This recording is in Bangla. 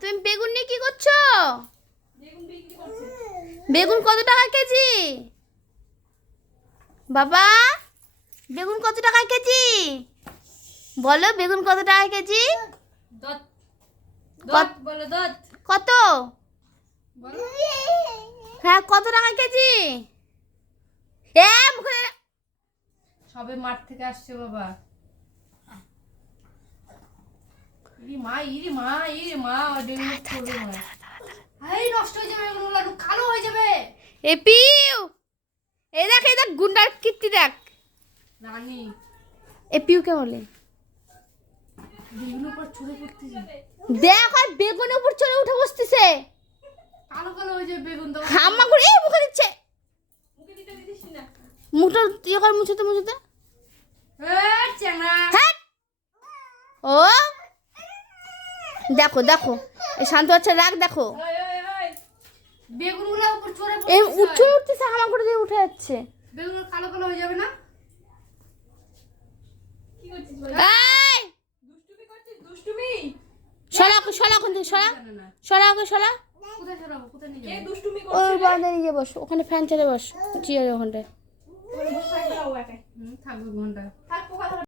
তুমি বেগুন নিয়ে কি করছো? বেগুন কত টাকা কেজি? বাবা, বেগুন কত টাকা কেজি? বলো, বেগুন কত টাকা কেজি? কত? হ্যাঁ, কত টাকা কেজি? সবে মাঠ থেকে আসছে বাবা। ইরি মা ইরি মা ইরি মা, বেগুন পড়বে মা। এই নষ্ট হয়ে যাবে, বেগুনগুলো কালো হয়ে যাবে। এ পিউ, এই দেখ গুন্ডার কীর্তি দেখ। রানী এ পিউ কে বলে? বেগুনের উপর ছড়ে পড়তেছে। দেখ, আর বেগুনের উপর চড়ে উঠে বসতেছে। কালো কালো হয়ে যাবে বেগুন। তো হাম্মা করে এই মুখে দিচ্ছে। মুখে দিতে দিস না। মুখটা ইয়ে কর, মুছতে মুছতে। চ্যাংড়া। হ্যাঁ, ও দেখো দেখো, এই শান্ত বাচ্চা রাগ দেখো। বেগুনগুলো উপর ছড়ে এই পড়তেছে। উঠে উঠতেছে, হামা করে দিয়ে উঠে যাচ্ছে। বেগুনগুলো কালো কালো হয়ে যাবে না? কি করছিস বল? এই দুষ্টুমি করছিস, দুষ্টুমি। সরা ওকে, সরা ওখান থেকে, সরা সরা ওকে, সরা। কোথায় সরাবো, কোথায় নিয়ে যাবো? কে দুষ্টুমি ওই করছিস? বারান্দায় নিয়ে বস, ওখানে ফ্যান ছেড়ে বস, চেয়ারের ওখানটায়। থাকবে ঘন্টা। থাক।